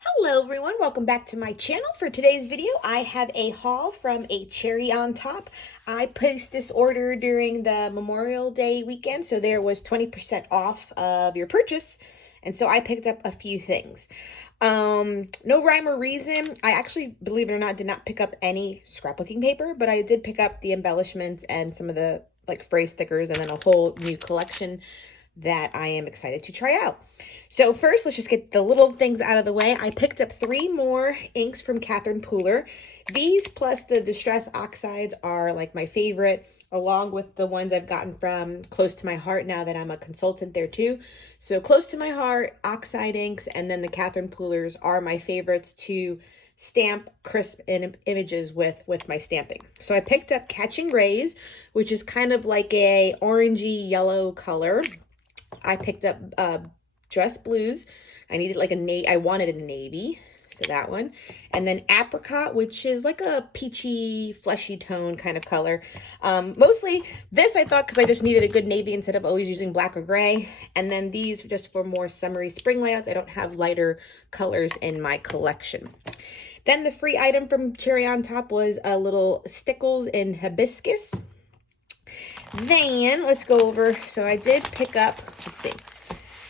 Hello everyone, welcome back to my channel. For today's video, I have a haul from a Cherry on Top. I placed this order during the Memorial Day weekend, so there was 20% off of your purchase. And so I picked up a few things. No rhyme or reason. I actually, believe it or not, did not pick up any scrapbooking paper, but I did pick up the embellishments and some of the phrase stickers and then a whole new collection that I am excited to try out. So first, let's just get the little things out of the way. I picked up 3 more inks from Catherine Pooler. These plus the Distress Oxides are like my favorite, along with the ones I've gotten from Close to My Heart now that I'm a consultant there too. So Close to My Heart, Oxide inks, and then the Catherine Poolers are my favorites to stamp crisp images with my stamping. So I picked up Catching Rays, which is kind of like a orangey yellow color. I picked up Dress Blues. I needed like I wanted a navy, so that one. And then Apricot, which is like a peachy, fleshy tone kind of color. Mostly this I thought because I just needed a good navy instead of always using black or gray. And then these just for more summery spring layouts. I don't have lighter colors in my collection. Then the free item from Cherry on Top was a little Stickles in Hibiscus. Then let's go over, so I did pick up, let's see,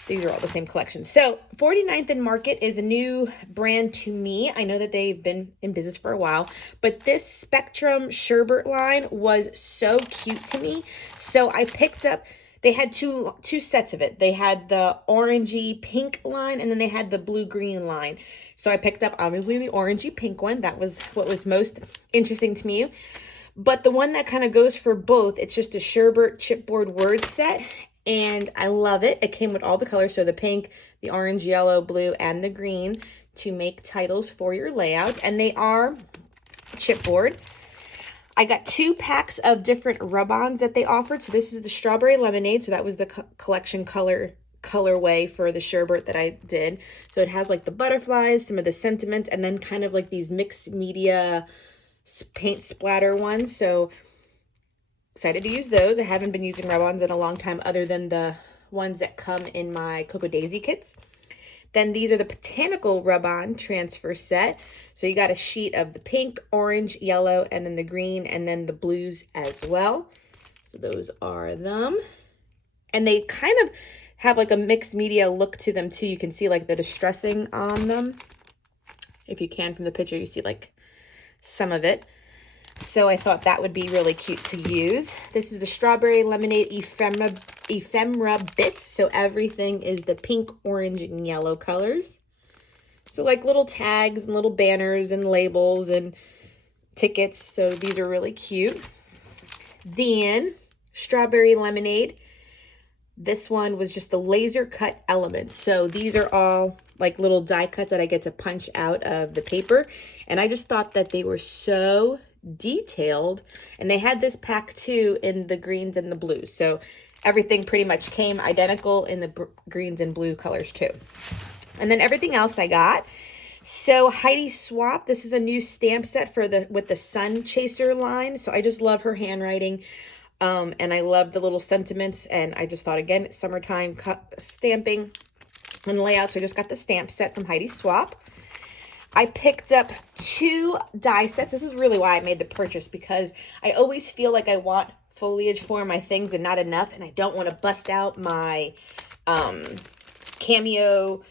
these are all the same collection. So 49th and Market is a new brand to me. I know that they've been in business for a while, but this Spectrum Sherbet line was so cute to me. So I picked up, they had two sets of it. They had the orangey pink line and then they had the blue-green line. So I picked up obviously the orangey pink one. That was what was most interesting to me. But the one that kind of goes for both, it's just a Sherbet chipboard word set, and I love it. It came with all the colors, so the pink, the orange, yellow, blue, and the green to make titles for your layout, and they are chipboard. I got 2 packs of different rub-ons that they offered. So this is the Strawberry Lemonade, so that was the collection colorway for the sherbet that I did. So it has like the butterflies, some of the sentiment, and then kind of like these mixed media paint splatter ones. So excited to use those. I haven't been using rub-ons in a long time other than the ones that come in my Cocoa Daisy kits. Then these are the Botanical rub-on transfer set. So you got a sheet of the pink, orange, yellow, and then the green, and then the blues as well. So those are them. And they kind of have like a mixed media look to them too. You can see like the distressing on them. If you can from the picture, you see like some of it. So I thought that would be really cute to use. This is the Strawberry Lemonade Ephemera Bits. So everything is the pink, orange, and yellow colors. So like little tags and little banners and labels and tickets. So these are really cute. Then Strawberry Lemonade. This one was just the laser cut elements. So these are all like little die cuts that I get to punch out of the paper. And I just thought that they were so detailed. And they had this pack too in the greens and the blues. So everything pretty much came identical in the greens and blue colors too. And then everything else I got. So Heidi Swap, this is a new stamp set for with the Sun Chaser line. So I just love her handwriting. And I love the little sentiments, and I just thought, again, it's summertime stamping and layouts. I just got the stamp set from Heidi Swap. I picked up 2 die sets. This is really why I made the purchase, because I always feel like I want foliage for my things and not enough, and I don't want to bust out my Cameo,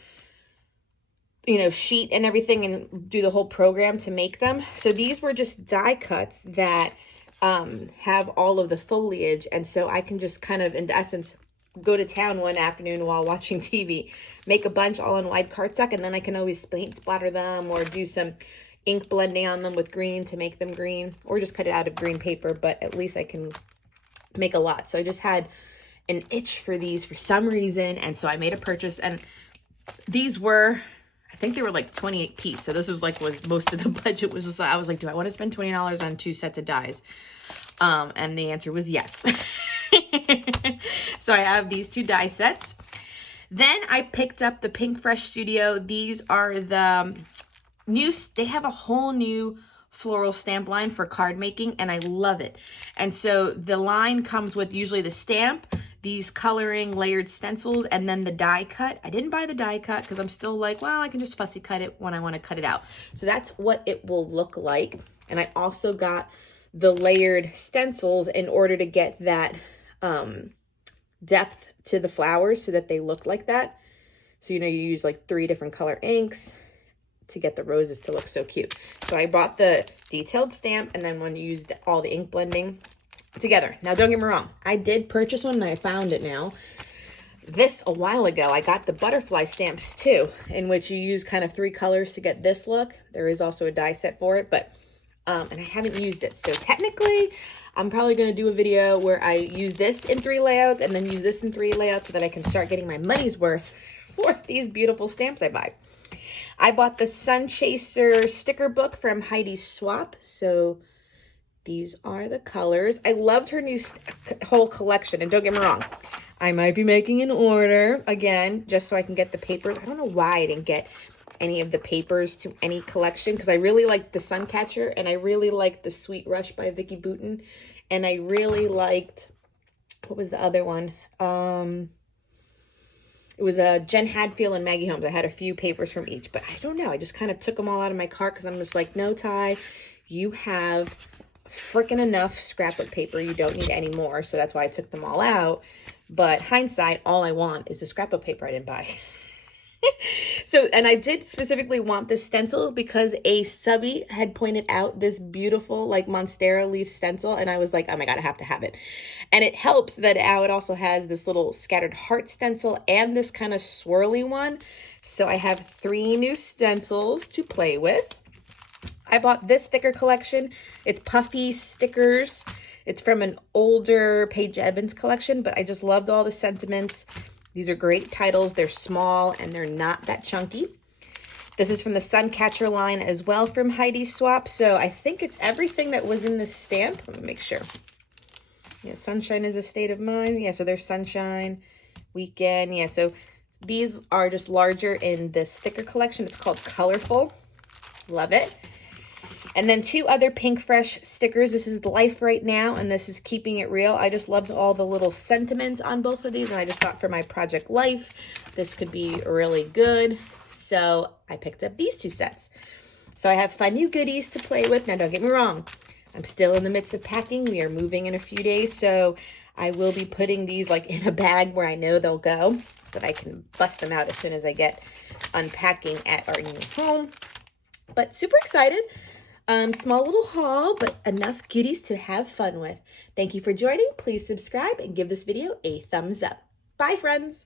sheet and everything and do the whole program to make them. So these were just die cuts that have all of the foliage, and so I can just kind of, in essence, go to town one afternoon while watching TV, make a bunch all in wide cardstock, and then I can always paint splatter them or do some ink blending on them with green to make them green, or just cut it out of green paper, but at least I can make a lot. So I just had an itch for these for some reason, and so I made a purchase, and these were, I think they were like 28 piece. So this was most of the budget was just, I was like, do I want to spend $20 on 2 sets of dies? And the answer was yes. So I have these 2 die sets. Then I picked up the Pinkfresh Studio. These are the new, they have a whole new floral stamp line for card making, and I love it. And so the line comes with usually the stamp, these coloring layered stencils, and then the die cut. I didn't buy the die cut because I'm still like, well, I can just fussy cut it when I want to cut it out. So that's what it will look like. And I also got the layered stencils in order to get that depth to the flowers so that they look like that. So, you know, you use like 3 different color inks to get the roses to look so cute. So I bought the detailed stamp and then when you used all the ink blending together. Now, don't get me wrong. I did purchase one and I found it now. This a while ago, I got the butterfly stamps too, in which you use kind of 3 colors to get this look. There is also a die set for it, but, and I haven't used it. So technically, I'm probably going to do a video where I use this in 3 layouts and then use this in 3 layouts so that I can start getting my money's worth for these beautiful stamps I buy. I bought the Sun Chaser sticker book from Heidi's Swap. So these are the colors. I loved her new whole collection. And don't get me wrong, I might be making an order again, just so I can get the papers. I don't know why I didn't get any of the papers to any collection, because I really liked the Suncatcher and I really liked the Sweet Rush by Vicky Boutin. And I really liked, what was the other one? It was Jen Hadfield and Maggie Holmes. I had a few papers from each, but I don't know. I just kind of took them all out of my cart because I'm just like, no, Ty, you have freaking enough scrapbook paper. You don't need any more. So that's why I took them all out. But hindsight, all I want is the scrapbook paper I didn't buy. So, and I did specifically want this stencil because a subby had pointed out this beautiful like Monstera leaf stencil. And I was like, oh my God, I have to have it. And it helps that now it also has this little scattered heart stencil and this kind of swirly one. So I have 3 new stencils to play with. I bought this sticker collection. It's puffy stickers. It's from an older Paige Evans collection, but I just loved all the sentiments. These are great titles. They're small and they're not that chunky. This is from the Suncatcher line as well from Heidi's Swap. So I think it's everything that was in this stamp. Let me make sure. Yeah, Sunshine is a State of Mind. Yeah, so there's Sunshine, Weekend. Yeah, so these are just larger in this sticker collection. It's called Colorful. Love it. And then 2 other Pinkfresh stickers. This is Life Right Now, and this is Keeping It Real. I just loved all the little sentiments on both of these, and I just thought for my project Life, this could be really good. So I picked up these 2 sets. So I have fun new goodies to play with. Now, don't get me wrong. I'm still in the midst of packing. We are moving in a few days, so I will be putting these like in a bag where I know they'll go, but I can bust them out as soon as I get unpacking at our new home. But super excited. Small little haul, but enough goodies to have fun with. Thank you for joining. Please subscribe and give this video a thumbs up. Bye, friends.